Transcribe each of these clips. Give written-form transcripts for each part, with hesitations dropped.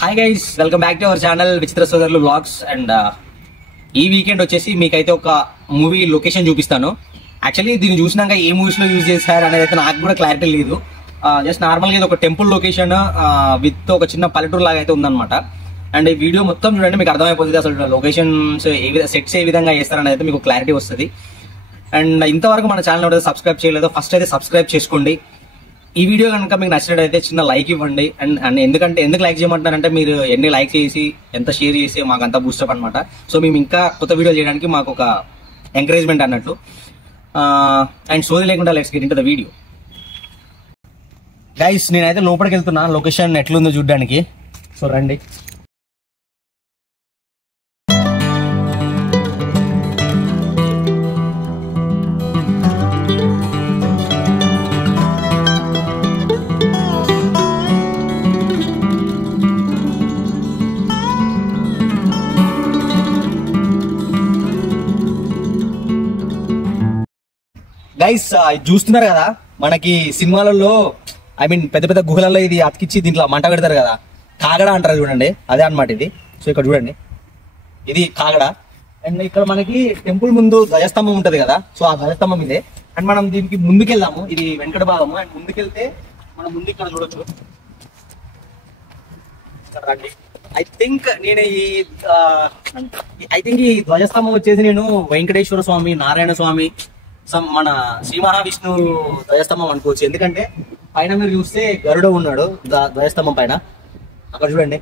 Hi guys, welcome back to our channel విచిత్ర సోదరులు vlogs. And ఈ వీకెండ్ వచ్చేసి మీకైతే ఒక మూవీ లొకేషన్ చూపిస్తాను. యాక్చువల్లీ దీన్ని చూసినాక ఏ మూవీస్ లో యూజ్ చేశారు అనేది అయితే నాకు కూడా క్లారిటీ లేదు. జస్ట్ నార్మల్ గా ఇది ఒక టెంపుల్ లొకేషన్ విత్ ఒక చిన్న పల్లెటూరు లాగా అయితే ఉందన్నమాట. అండ్ ఈ వీడియో మొత్తం చూడండి, మీకు అర్థమైపోతుంది అసలు లొకేషన్స్ సెట్స్ ఏ విధంగా చేస్తారనేది అయితే మీకు క్లారిటీ వస్తుంది. అండ్ ఇంతవరకు మన ఛానల్ ఎవరైతే సబ్స్క్రైబ్ చేయలేదో ఫస్ట్ అయితే సబ్స్క్రైబ్ చేసుకోండి. ఈ వీడియో కనుక మీకు నచ్చినట్టయితే చిన్న లైక్ ఇవ్వండి. అండ్ ఎందుకు లైక్ చేయమంటారంటే మీరు ఎన్ని లైక్ చేసి ఎంత షేర్ చేసి మాకు అంతా బూస్టప్ అనమాట. సో మేము ఇంకా కొత్త వీడియో చేయడానికి మాకు ఒక ఎంకరేజ్మెంట్ అన్నట్టు. అండ్ సోది లేకుండా let's get into the video. Guys, నేనైతే లోపలికి వెళ్తున్నా లొకేషన్ ఎట్లుందో చూడడానికి. సో రండి. గైస్, చూస్తున్నారు కదా, మనకి సినిమాలలో పెద్ద పెద్ద గుహలలో ఇది అతికిచ్చి దీంట్లో మంట పెడతారు కదా, కాగడ అంటారు చూడండి, అదే అనమాట ఇది. సో ఇక్కడ చూడండి, ఇది కాగడ. అండ్ ఇక్కడ మనకి టెంపుల్ ముందు ధ్వజస్తంభం ఉంటది కదా, సో ఆ ధ్వజస్తంభం ఇదే. అండ్ మనం దీనికి ముందుకెళ్దాము, ఇది వెంకట భాగము. అండ్ ముందుకెళ్తే మనం ముందు ఇక్కడ చూడొచ్చు. ఇక్కడ రండి. ఐ థింక్ ఈ ధ్వజస్తంభం వచ్చేసి నేను వెంకటేశ్వర స్వామి, నారాయణ స్వామి, మన శ్రీ మహావిష్ణు ధ్వజస్తంభం అనుకోవచ్చు. ఎందుకంటే పైన మీరు చూస్తే గరుడ ఉన్నాడు ధ్వజస్తంభం పైన, అక్కడ చూడండి.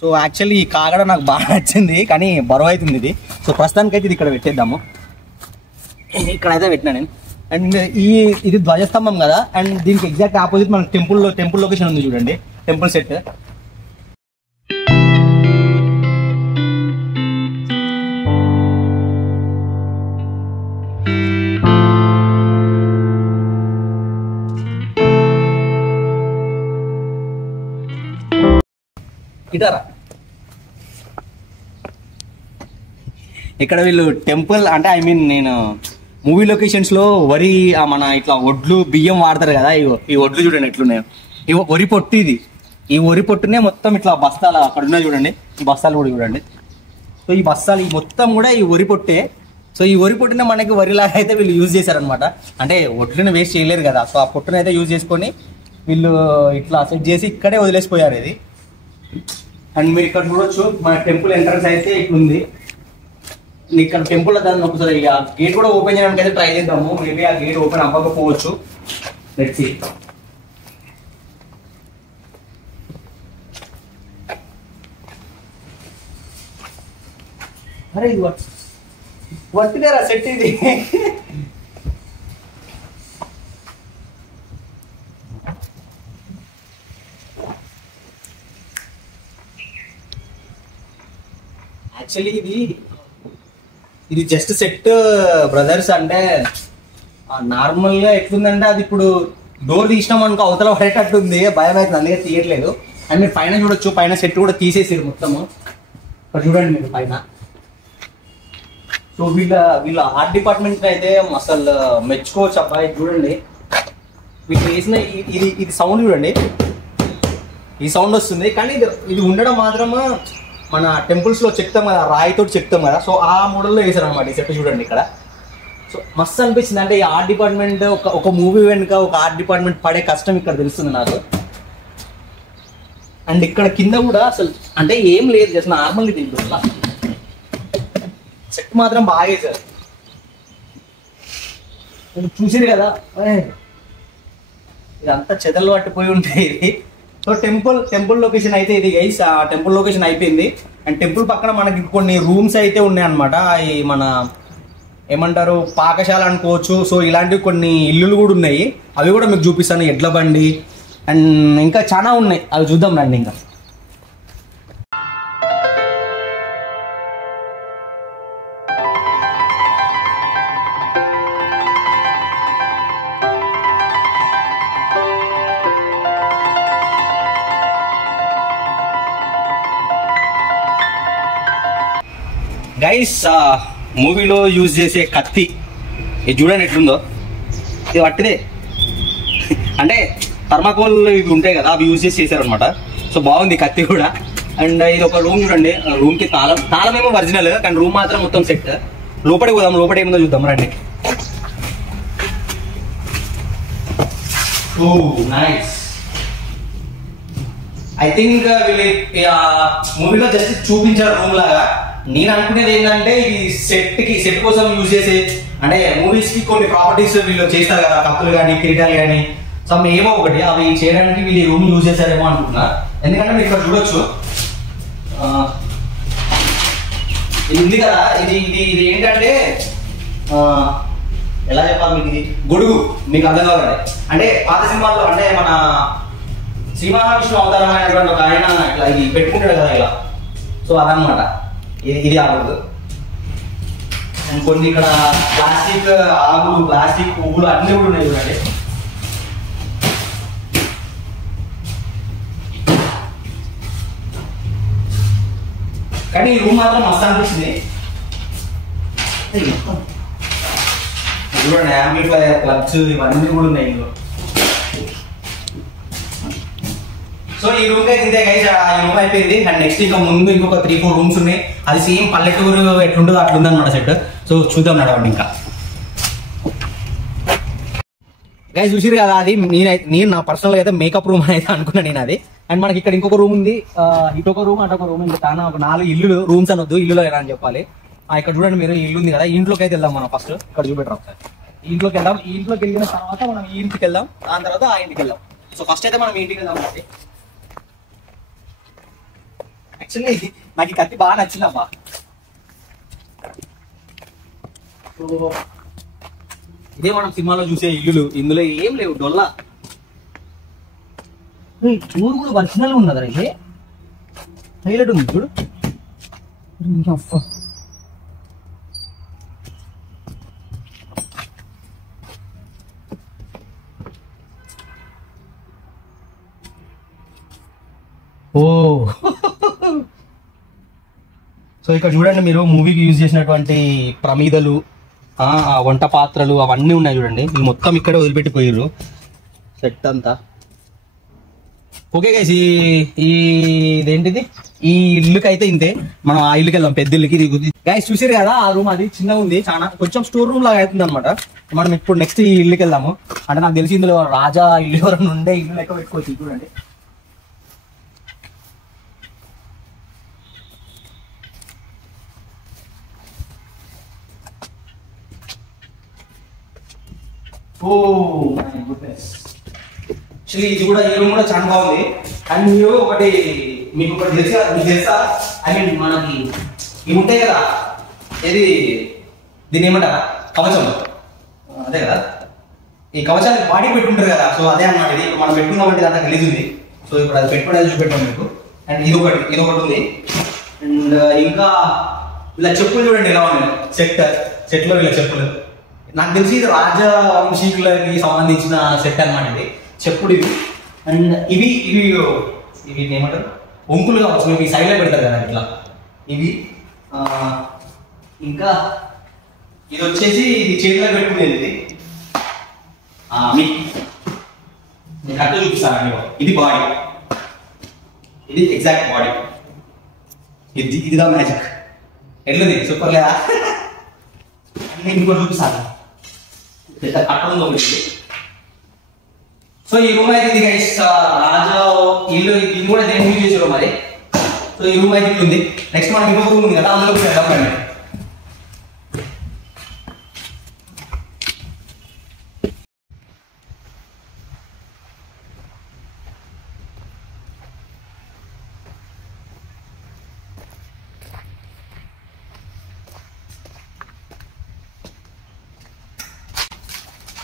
సో యాక్చువల్లీ ఈ కాగడ నాకు బాగా నచ్చింది, కానీ బరువు అవుతుంది ఇది. సో ప్రస్తుతానికైతే ఇది ఇక్కడ పెట్టేద్దాము. ఇక్కడైతే పెట్టినా నేను. అండ్ ఇది ధ్వజస్తంభం కదా, అండ్ దీనికి ఎగ్జాక్ట్ ఆపోజిట్ మన టెంపుల్ లొకేషన్ ఉంది చూడండి, టెంపుల్ సెట్. ఇక్కడ వీళ్ళు టెంపుల్ అంటే నేను మూవీ లొకేషన్స్ లో వరి మన ఇట్లా ఒడ్లు బియ్యం వాడతారు కదా, ఈ ఒడ్లు చూడండి ఎట్లున్నాయో. ఈ వరి పొట్టు ఇది, ఈ వరి పొట్టునే మొత్తం ఇట్లా బస్తాలు అక్కడ ఉన్నాయి చూడండి, ఈ బస్తాలు కూడా చూడండి. సో ఈ బస్తాలు మొత్తం కూడా ఈ వరి పొట్టే. సో ఈ వరి పొట్టునే మనకి వరిలాగా అయితే వీళ్ళు యూజ్ చేశారనమాట. అంటే ఒడ్లను వేస్ట్ చేయలేరు కదా, సో ఆ పొట్టును అయితే యూజ్ చేసుకొని వీళ్ళు ఇట్లా సెట్ చేసి ఇక్కడే వదిలేసిపోయారు ఇది. అండ్ మీరు ఇక్కడ చూడొచ్చు, మన టెంపుల్ ఎంట్రన్స్ అయితే ఇట్లుంది. ఇక్కడ టెంపుల్ దాన్ని ఒకసారి గేట్ కూడా ఓపెన్ చేయడానికి అయితే ట్రై చేద్దాము. మేబీ ఆ గేట్ ఓపెన్ అవ్వకపోవచ్చు. Let's see. అరే ఇది వట్టిదేరా సెట్ ఇది. యాక్చువల్లీ ఇది జస్ట్ సెట్ బ్రదర్స్. అంటే నార్మల్ గా ఎట్లుందంటే అది ఇప్పుడు డోర్ తీసినాం అనుకో అవతల పడేటట్టుంది, భయం అవుతుంది, అందుకే తీయట్లేదు. అండ్ మీరు పైన చూడొచ్చు, పైన సెట్ కూడా తీసేసారు మొత్తము. ఇక్కడ చూడండి మీరు పైన. సో వీళ్ళ ఆర్ట్ డిపార్ట్మెంట్ అయితే అసలు మెచ్చుకోవచ్చు అబ్బాయి. చూడండి వీళ్ళు వేసిన ఇది సౌండ్ చూడండి, ఈ సౌండ్ వస్తుంది. కానీ ఇది ఉండడం మాత్రమే మన టెంపుల్స్ లో చెప్తాం కదా, రాయితో చెప్తాం కదా, సో ఆ మోడల్లో వేసారు అనమాట ఈ సెట్. చూడండి ఇక్కడ. సో మస్తు అనిపించింది. అంటే ఈ ఆర్ట్ డిపార్ట్మెంట్ ఒక మూవీ వెనుక ఒక ఆర్ట్ డిపార్ట్మెంట్ పడే కష్టం ఇక్కడ తెలుస్తుంది నాకు. అండ్ ఇక్కడ కింద కూడా అసలు అంటే ఏం లేదు, జస్ట్ నార్మల్ ఇది సెట్ మాత్రం బాగా వేసారు. చూసారు కదా, ఇదంతా చెదలు పట్టిపోయి ఉంటాయి ఇది. సో టెంపుల్ లొకేషన్ అయితే ఇది గైస్. ఆ టెంపుల్ లొకేషన్ అయిపోయింది. అండ్ టెంపుల్ పక్కన మనకి కొన్ని రూమ్స్ అయితే ఉన్నాయి అనమాట. ఈ మన ఏమంటారు పాకశాల అనుకోవచ్చు. సో ఇలాంటివి కొన్ని ఇల్లులు కూడా ఉన్నాయి, అవి కూడా మీకు చూపిస్తాను. ఎడ్ల బండి అండ్ ఇంకా చాలా ఉన్నాయి, అవి చూద్దాం రండి. ఇంకా గైస్, మూవీలో యూజ్ చేసే కత్తి ఇది చూడండి ఎట్లుందో. ఇది పట్టిదే అంటే థర్మాకోల్ ఇవి ఉంటాయి కదా, అవి యూజ్ చేసి చేశారు అనమాట. సో బాగుంది కత్తి కూడా. అండ్ ఇది ఒక రూమ్ చూడండి, రూమ్ కి తాళం ఏమో ఒరిజినల్, కానీ రూమ్ మాత్రం మొత్తం సెట్. లోపలికి పోదాం, లోపల ఏముందో చూద్దాం రండి. ఓ నైస్. ఐ థింక్ వీళ్ళు మూవీలో జస్ట్ చూపించారు రూమ్ లాగా. నేను అనుకునేది ఏంటంటే ఇది సెట్ కోసం యూజ్ చేసే, అంటే మూవీస్ కి కొన్ని ప్రాపర్టీస్ వీళ్ళు చేస్తారు కదా, కప్పులు కానీ కిరీటాలు కానీ సమ్ ఏమో ఒకటి, అవి చేయడానికి వీళ్ళు ఈ రూమ్ యూజ్ చేశారేమో అనుకుంటున్నా. ఎందుకంటే మీరు ఇక్కడ చూడొచ్చు, ఇది ఉంది కదా, ఇది ఇది ఇది ఏంటంటే ఎలా చెప్పాలి మీకు, ఇది గొడుగు. మీకు అర్థం కావాలంటే అంటే పాత సినిమాల్లో అంటే మన శ్రీ మహావిష్ణు అవతారం అయినటువంటి ఒక ఆయన ఇట్లా ఇది పెట్టుకుంటాడు కదా ఇలా, సో అదనమాట ఇది ఆ గొడుగు. అండ్ కొన్ని ఇక్కడ ప్లాస్టిక్ ఆకులు, ప్లాస్టిక్ పువ్వులు అన్నీ కూడా ఉన్నాయి చూడండి. కానీ ఈ రూమ్ మాత్రం మస్తు అనిపిస్తుంది. చూడండి యాంప్లిఫైయర్, క్లబ్స్ ఇవన్నీ కూడా ఉన్నాయి ఇందులో. సో ఈ రూమ్ అయితే ఇంతే గైస్, ఈ రూమ్ అయిపోయింది. అండ్ నెక్స్ట్ ఇంకా ముందు ఇంకొక 3-4 రూమ్స్ ఉన్నాయి. అది సేమ్ పల్లెటూరు ఎట్లుంటుందో అట్లుందన్నమాట సెట్. సో చూద్దాం నడవండి. ఇంకా గైస్ చూసిరు కదా, అది నేను నా పర్సనల్ గా అయితే మేకప్ రూమ్ అయితే అనుకున్నాను నేను అది. అండ్ మనకి ఇక్కడ ఇంకొక రూమ్ ఉంది, ఇటొక రూమ్ అటొక రూమ్, ఇంకా చాలా ఒక 4 ఇల్లు, రూమ్స్ అనొద్దు ఇల్లులో అని చెప్పాలి. ఇక్కడ చూడండి మీరు, ఇల్లు ఉంది కదా, ఇంట్లోకి అయితే వెళ్దాం మనం. ఫస్ట్ ఇక్కడ చూపెట్టరు ఒకసారి, ఇంట్లోకి వెళ్దాం. ఈ ఇంట్లోకి వెళ్ళిన తర్వాత మనం ఈ ఇంటికి వెళ్దాం, దాని తర్వాత ఆ ఇంటికి వెళ్దాం. సో ఫస్ట్ అయితే మనం ఇంటికి వెళ్దాం. యాక్చువల్లీ నాకు ఈ కత్తి బాగా నచ్చిందమ్మా. ఇదే మనం సినిమాలో చూసే ఇల్లులు, ఇందులో ఏం లేవు డొల్లా. ఊరు కూడా ఒరిజినల్ ఉన్నదా, ఇది హైలైట్ ఉంది చూడు. ఓ సో ఇక్కడ చూడండి మీరు, మూవీకి యూజ్ చేసినటువంటి ప్రమిదలు, వంట పాత్రలు అవన్నీ ఉన్నాయి చూడండి. ఇవి మొత్తం ఇక్కడ వదిలిపెట్టిపోయారు సెట్ అంతా. ఓకే గైస్, ఇదేంటిది, ఈ ఇల్లుకి అయితే ఇంతే. మనం ఆ ఇల్లుకి వెళ్దాం, పెద్ద ఇల్లుకి. గైస్ చూసారు కదా, ఆ రూమ్ అది చిన్నగా ఉంది, చాలా కొంచెం స్టోర్ రూమ్ లాగా అవుతుంది అనమాట. మనం ఇప్పుడు నెక్స్ట్ ఈ ఇల్లుకి వెళ్దాము. అంటే నాకు తెలిసి ఇందులో రాజా ఇల్లు ఎవరైనా ఉండే ఇల్లు లెక్క పెట్టుకోవచ్చు. చూడండి ఇది కూడా, ఈ రూమ్ కూడా చాలా బాగుంది. అండ్ మీరు ఒకటి, మీకు ఒకటి తెలుసా, ఐ మీన్ మనకి ఇవి ఉంటాయి కదా, ఏది దీన్ని ఏమంటారా, కవచం, అదే కదా, ఈ కవచాన్ని బాడీ పెట్టుకుంటారు కదా. సో అదే అన్నమాట, ఇది మనం పెట్టుకున్నామంటే దాంట్లో గలీజ్ ఉంది. సో ఇప్పుడు అది పెట్టుకోవడానికి చూపెట్టాం మీకు. అండ్ ఇది ఒకటి ఉంది. అండ్ ఇంకా ఇలా చెప్పులు చూడండి ఎలా ఉన్నాయి, సెట్లో ఇలా చెప్పులు. నాకు తెలిసి ఇది రాజవంశీకులకి సంబంధించిన సెట్ అనమాట ఇది, చెప్పుడు ఇవి. అండ్ ఇవి ఇవి ఇవి ఏమంటారు, ఒంకులు కావచ్చు, ఇవి సైడ్లో పెడతారు కదా ఇట్లా, ఇవి. ఇంకా ఇది వచ్చేసి ఇది చేతిలో పెట్టుకునేది. ఇది మీకు అట్లా చూపిస్తాను. ఇది బాడీ, ఇది ఎగ్జాక్ట్ బాడీ, ఇదిగా మ్యాజిక్. ఎట్లుంది, సూపర్ లేదా? నేను ఇంకోటి చూపిస్తాను, కట్టడం ఒకటి. సో ఈ రూమ్ అయితే ఇది గైస్, రాజా ఇల్లు, ఇది కూడా దేని యూజ్ చేసారు మరి. సో ఈ రూమ్ అయితే ఇట్లుంది. నెక్స్ట్ మనకి ఇంకొక రూమ్ ఉంది కదా, అందులో వెళ్దాం.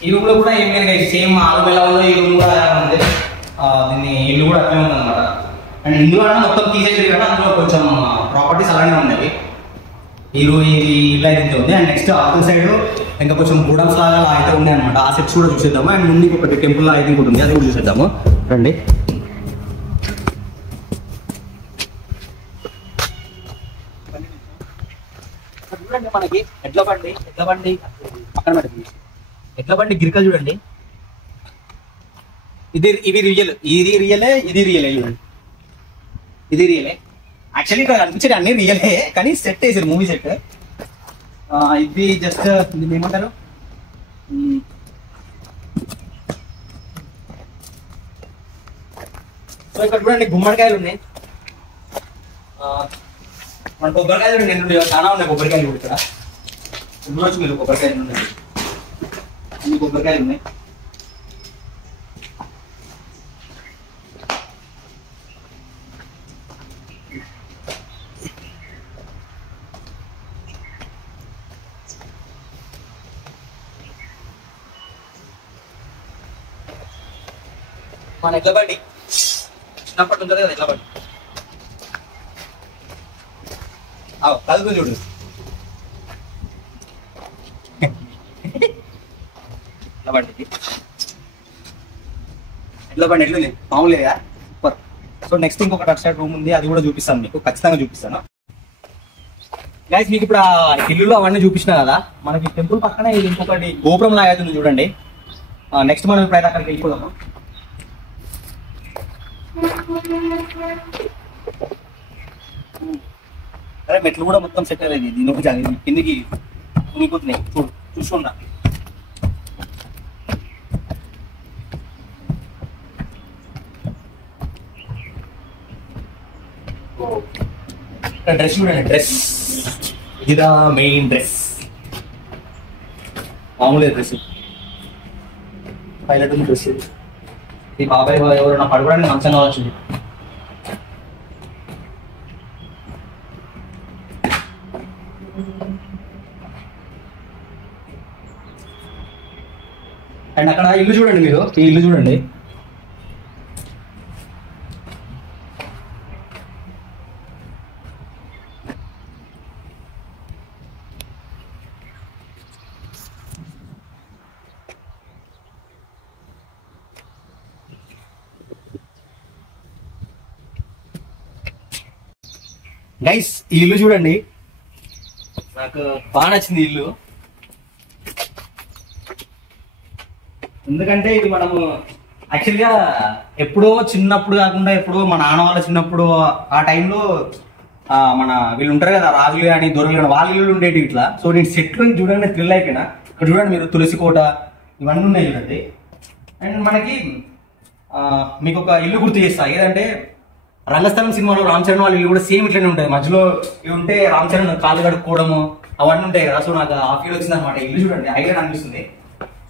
ఈ రూమ్ లో కూడా ఏం లేదు, సేమ్ ఆరు ఎలా ఉందో ఈ రూమ్ కూడా ఉంది. దీన్ని ఇల్లు కూడా అట్లే ఉంది అనమాట. అండ్ ఇందులో మొత్తం తీసేసి కదా, అందులో కొంచెం ప్రాపర్టీస్ అలానే ఉన్నాయి. ఈ ఇల్లు అయితే ఉంది. అండ్ నెక్స్ట్ ఆఫ్టర్ సైడ్ ఇంకా కొంచెం గూడమ్స్ లాగా అయితే ఉన్నాయి అనమాట. ఆ సెట్స్ కూడా చూసేద్దాము. అండ్ ముందుకు ఒకటి టెంపుల్ అయితే ఇంకోటి ఉంది, అది కూడా చూసేద్దాము రండి. చూడండి మనకి ఎడ్ల బండి పక్కన పడుతుంది. ఎడ్ల బండి గిరికలు చూడండి, ఇవి రియల్, ఇది రియలే, ఇది రియలే. ఇది రియలే. యాక్చువల్లీ ఇక్కడ అనిపించేది అన్ని రియలే, కానీ సెట్ వేసారు, మూవీ సెట్. ఇది జస్ట్ దీన్ని ఏమంటారు, సో ఇక్కడ చూడండి గుమ్మడికాయలు ఉన్నాయి, మన కొబ్బరికాయలు ఉన్నాయి, చాలా ఉన్నాయి కొబ్బరికాయలు కూడా ఇక్కడ. చూడొచ్చు మీరు, కొబ్బరికాయలు ఉన్నాయి, అన్ని కొబ్బరికాయలు ఉన్నాయి. మన ఎడ్ల బండి చిన్నప్పటి ఉంటుంది కదా, ఎడ్ల బండి కలుగు చూడు. ఎడ్ల బండి ఎట్లుంది, మామూలుగా సూపర్. సో నెక్స్ట్ ఇంకొక అటు రూమ్ ఉంది, అది కూడా చూపిస్తాను మీకు, ఖచ్చితంగా చూపిస్తాను గైస్. మీకు ఇప్పుడు ఆ ఇల్లులో అవన్నీ చూపించినా కదా, మనకి టెంపుల్ పక్కనే ఇది ఇంకొకటి గోపురం లాగా అవుతుంది చూడండి. నెక్స్ట్ మనం ఇప్పుడు అక్కడికి వెళ్ళిపోదాము. అరే మెట్లు కూడా మొత్తం సెట్ అయ్యేది, దీని ఒక కిందికి మునిగిపోతున్నాయి, చూసుకున్నా. డ్రెస్ చూడండి, డ్రెస్ ఇదా మెయిన్ డ్రెస్, మామూలు డ్రెస్, పైలట్ ఉంది డ్రెస్. ఈ బాబాయ్ ఎవరైనా పడుకోవడానికి మంచం కావచ్చు. అండ్ అక్కడ ఇల్లు చూడండి మీరు, ఈ ఇల్లు చూడండి. గైస్ ఈ ఇల్లు చూడండి, నాకు బాగా నచ్చింది ఇల్లు. ఎందుకంటే ఇది మనము యాక్చువల్గా ఎప్పుడో చిన్నప్పుడు కాకుండా ఎప్పుడో మా నాన్న వాళ్ళ చిన్నప్పుడు ఆ టైంలో మన వీళ్ళు ఉంటారు కదా, రాజులు కానీ దొరలు కానీ, వాళ్ళ ఇల్లు ఉండేవి ఇట్లా. సో నేను సెట్లో చూడండి థ్రిల్ అయిపోయినా. ఇక్కడ చూడండి మీరు, తులసి కోట ఇవన్నీ ఉన్నాయి చూడండి. అండ్ మనకి మీకు ఒక ఇల్లు గుర్తు చేస్తా, ఏదంటే రంగస్థలం సినిమాలో రామ్ చరణ్ వాళ్ళ ఇల్లు కూడా సేమ్ ఇట్లనే ఉంటుంది. మధ్యలో ఇవి ఉంటే రామ్ చరణ్ కాళ్ళు కడుక్కోవడము అవన్నీ ఉంటాయి కదా. సో నాకు ఆ ఫీల్ వచ్చింది అనమాట. ఇల్లు చూడండి, ఐడియా అనిపిస్తుంది,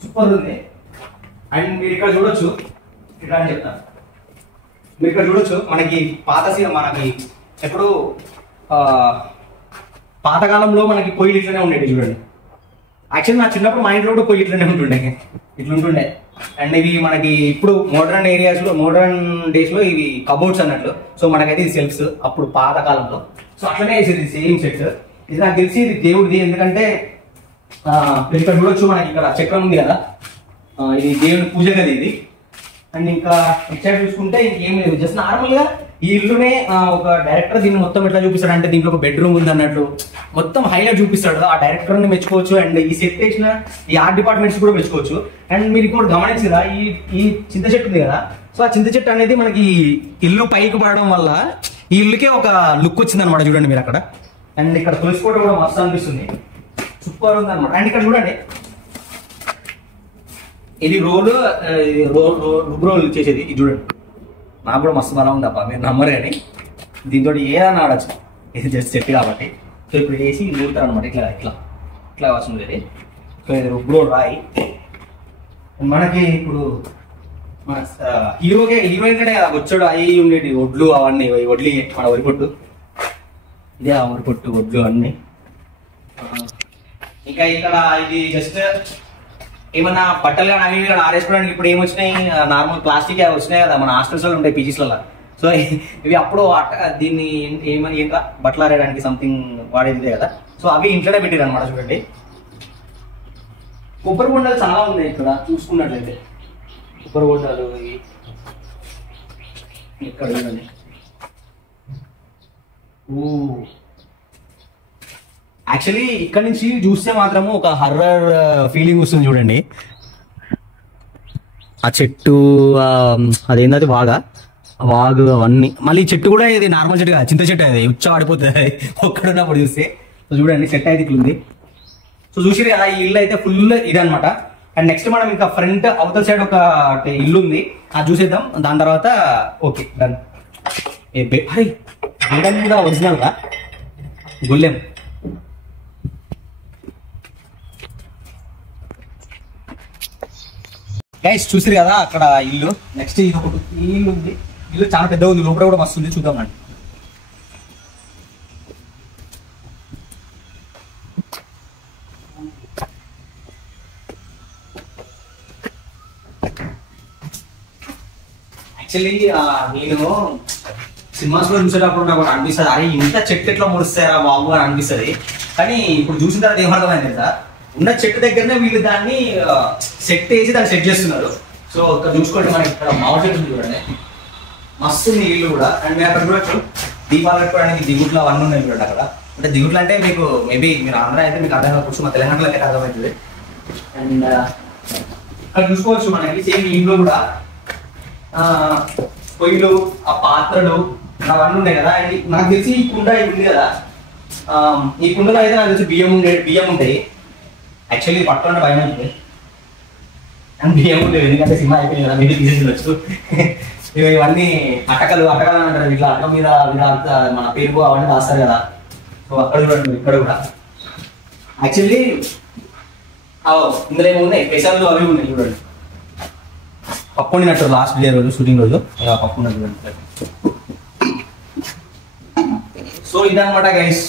సూపర్ ఉంది. అండ్ మీరు ఇక్కడ చూడొచ్చు, ఇక్కడ అని చెప్తాను, మీరు ఇక్కడ చూడొచ్చు మనకి పాత సీన్, మనకి ఎప్పుడు పాతకాలంలో మనకి పొయ్యిలు ఇట్లనే ఉండేవి చూడండి. యాక్చువల్లీ నా చిన్నప్పుడు మా ఇంట్లో కూడా పొయ్యి ఇట్లనే ఇట్లుంటుండే. అండ్ ఇవి మనకి ఇప్పుడు మోడర్న్ ఏరియాస్లో, మోడర్న్ డేస్లో ఇవి కబోర్డ్స్ అన్నట్లు. సో మనకైతే ఇది సెల్ఫ్స్, అప్పుడు పాతకాలంలో. సో అట్లనే వేసేది సేమ్ సెట్. ఇది నాకు తెలిసి ఇది దేవుడిది, ఎందుకంటే ఇక్కడ చూడొచ్చు మనకి ఇక్కడ చక్రం ఉంది కదా, ఇది దేవుని పూజ గది ఇది. అండ్ ఇంకా ఇచ్చా చూసుకుంటే ఇంకేం లేదు, జస్ట్ నార్మల్ గా ఈ ఇల్లునే ఒక డైరెక్టర్ దీన్ని మొత్తం ఎట్లా చూపిస్తాడు అంటే, దీంట్లో ఒక బెడ్రూమ్ ఉంది అన్నట్లు మొత్తం హైలైట్ చూపిస్తాడు. ఆ డైరెక్టర్ ని మెచ్చుకోవచ్చు. అండ్ ఈ సెట్ వేసిన ఈ ఆర్ట్ డిపార్ట్మెంట్స్ కూడా మెచ్చుకోవచ్చు. అండ్ మీరు ఇప్పుడు గమనించరా, ఈ చింత చెట్టు ఉంది కదా, సో ఆ చింత చెట్టు అనేది మనకి ఇల్లు పైకి పడడం వల్ల ఈ ఇల్లుకే ఒక లుక్ వచ్చింది అనమాట. చూడండి మీరు అక్కడ. అండ్ ఇక్కడ తులసి కోట కూడా మస్తు అనిపిస్తుంది, సూపర్ ఉంది అనమాట. అండ్ ఇక్కడ చూడండి, ఇది రుబ్బు రోల్ చేసేది, ఇది చూడండి. నాకు కూడా మస్తు బలం ఉంది అబ్బా, మీరు నమ్మరే అని. దీంతో ఏదైనా ఆడచ్చు, ఇది జస్ట్ సెట్ కాబట్టి. సో ఇప్పుడు వేసి నూరుతారు అనమాట, ఇట్లా ఇట్లా ఇట్లా వచ్చింది ఇది. సో ఇది రుబ్బు రోల్ రాయి. మనకి ఇప్పుడు మన హీరోయిన్ కదా వచ్చాడు, అవి ఉండేవి ఒడ్లు అవన్నీ, వడ్లు మన వరిపొట్టు, ఇదే ఆ వరిపొట్టు వడ్లు అన్నీ. ఇంకా ఇక్కడ ఇది జస్ట్ ఏమన్నా బట్టలు కానీ అవి కానీ ఆరేసుకోవడానికి ఇప్పుడు ఏమొచ్చినాయి, నార్మల్ ప్లాస్టిక్ అవి వచ్చినాయి కదా మన హాస్టల్స్ లో ఉంటాయి, పీజీస్లలో. సో ఇవి అప్పుడు దీన్ని ఏంటా బట్టలు ఆరేయడానికి సంథింగ్ వాడేది కదా. సో అవి ఇంట్లోనే పెట్టారు అనమాట. చూడండి కొబ్బరి బొండాలు చాలా ఉన్నాయి ఇక్కడ చూసుకున్నట్లయితే. కొబ్బరి బొండాలు ఇక్కడ చూడండి. యాక్చువల్లీ ఇక్కడ నుంచి చూస్తే మాత్రము ఒక హర్రర్ ఫీలింగ్ వస్తుంది చూడండి. ఆ చెట్టు అదేంటది వాగు అవన్నీ. మళ్ళీ ఈ చెట్టు కూడా ఇది నార్మల్ చెట్టు కాదు, చింత చెట్టు, అది ఉచ్చ పడిపోతుంది ఒక్కడున్నప్పుడు చూస్తే. సో చూడండి సెట్ అయితే ఇట్లా ఉంది. సో చూసిరు కదా, ఈ ఇల్లు అయితే ఫుల్ ఇది అనమాట. అండ్ నెక్స్ట్ మనం ఇంకా ఫ్రంట్ అవతల సైడ్ ఒక ఇల్లు ఉంది, అది చూసేద్దాం. దాని తర్వాత ఓకే డన్. అరే గోల్డెన్ కూడా ఒరిజినల్ గా గొల్లెం. గైస్ చూసిరు కదా అక్కడ ఇల్లు. నెక్స్ట్ ఇది ఒకటి ఇల్లు ఉంది, ఇల్లు చాలా పెద్దగా ఉంది, లోపల కూడా మస్తు ఉంది, చూద్దామండి. యాక్చువల్లీ నేను సినిమాస్ లో చూసేటప్పుడు నాకు అనిపిస్తుంది, అరే ఇంత చెట్టు ఎట్లా ముడుస్తారా బాబు అని అనిపిస్తుంది. కానీ ఇప్పుడు చూసిన తర్వాత ఏమర్థమైంది కదా, ఉన్న చెట్టు దగ్గరనే వీళ్ళు దాన్ని సెట్ వేసి దాన్ని సెట్ చేస్తున్నారు. సో ఇక్కడ చూసుకోండి, మనకి ఇక్కడ మామిడి చెట్టు చూడండి, మస్తు ఉంది ఇల్లు కూడా. అండ్ మేము అక్కడ చూడొచ్చు దీపాలు పెట్టుకోవడానికి దిగుట్లు అవన్నీ ఉన్నాయి చూడండి అక్కడ. అంటే దిగుట్లు అంటే మీకు మేబీ మీరు ఆంధ్ర అయితే మీకు అర్థం కావచ్చు, మా తెలంగాణలో అయితే అర్థమవుతుంది. అండ్ అక్కడ చూసుకోవచ్చు మనకి సేమ్ ఇంట్లో కూడా పొయ్యిలు, ఆ పాత్రలు అవన్నీ ఉన్నాయి కదా. నాకు తెలిసి ఈ కుండ ఉంది కదా, ఈ కుండలో అయితే నాకు తెలిసి బియ్యం ఉంటాయి. యాక్చువల్లీ పట్టుకుంటే భయం ఉంటుంది అండ్ బియ్యం ఉంటుంది, ఎందుకంటే సినిమా అయిపోయింది కదా, మీరు తీసేసి ఇవన్నీ అటకలు అంటారు, ఇట్లా అటక మీద మన పెరుగు అవన్నీ రాస్తారు కదా. సో అక్కడ చూడండి, ఇక్కడ కూడా యాక్చువల్లీ ఇందులో ఏమి ఉన్నాయి, పెసర్లు అవి ఉన్నాయి చూడండి. పప్పు వండినట్టు లాస్ట్ డే రోజు షూటింగ్ రోజు పప్పు ఉన్నది చూడండి. సో ఇదన్నమాట గైస్.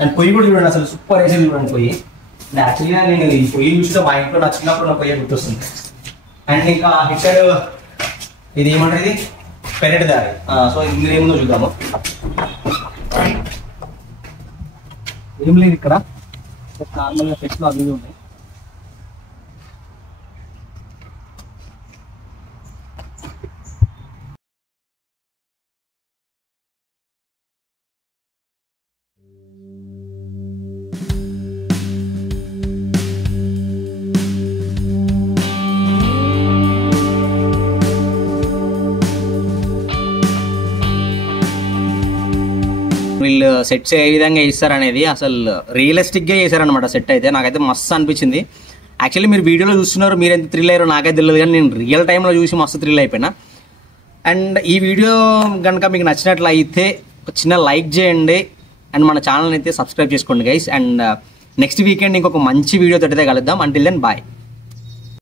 అండ్ పొయ్యి కూడా చూడండి, అసలు సూపర్ వేసేది చూడండి పొయ్యి. యాక్చువల్గా నేను ఈ పొయ్యి చూస్తే మా ఇంట్లో నా చిన్నప్పుడు నా పొయ్యి గుర్తొస్తుంది. అండ్ ఇంకా ఇక్కడ ఇది ఏమంటారు, ఇది పెరటి దారి. సో ఇందులో ఏముందో చూద్దాము. ఏం లేదు ఇక్కడ, నార్మల్గా చెట్లు అవి ఉన్నాయి. వీళ్ళు సెట్స్ ఏ విధంగా చేస్తారనేది అసలు రియలిస్టిక్ గా చేశారనమాట. సెట్ అయితే నాకైతే మస్తు అనిపించింది. యాక్చువల్లీ మీరు వీడియోలో చూస్తున్నారు, మీరు ఎంత థ్రిల్ అయ్యారో నాకైతే తెలియదు, కానీ నేను రియల్ టైంలో చూసి మస్తు థ్రిల్ అయిపోయినా. అండ్ ఈ వీడియో కనుక మీకు నచ్చినట్లయితే ఒక చిన్న లైక్ చేయండి అండ్ మన ఛానల్ అయితే సబ్స్క్రైబ్ చేసుకోండి గైస్. అండ్ నెక్స్ట్ వీకెండ్ ఇంకొక మంచి వీడియో తోటి కలుద్దాం. Until then bye.